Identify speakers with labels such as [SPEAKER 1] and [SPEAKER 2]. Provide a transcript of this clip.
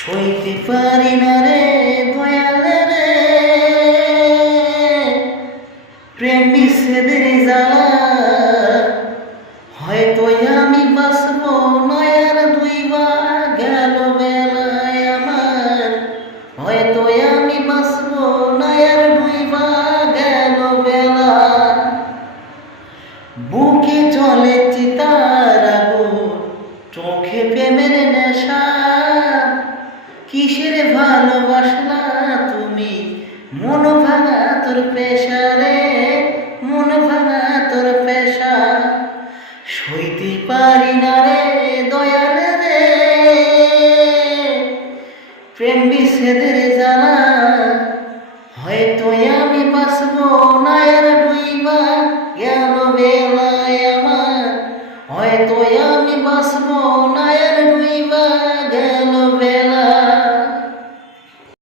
[SPEAKER 1] সইতে পারি না রে দয়ালে রে। প্রেম জ্বালা, হয়তো আমি বাসব নয়ার দুইবা গেল বেলায় আমার। হয়তো আমি বাসব নয়ার দুইবা গেল বেলা বুকে চলে চিতার চোখে প্রেমের নেশা কিসের ভালোবাসলা তুমি? মন ভাঙা তোর পেশা রে মন ভাঙা তোর পেশা। সইতে পারি না রে দয়াল রে। প্রেম বিচ্ছেদের জ্বালা, হয়তো আমি বাসব নায়ার ডুইবা, গেল বেলায় আমার। হয়তো আমি বাসব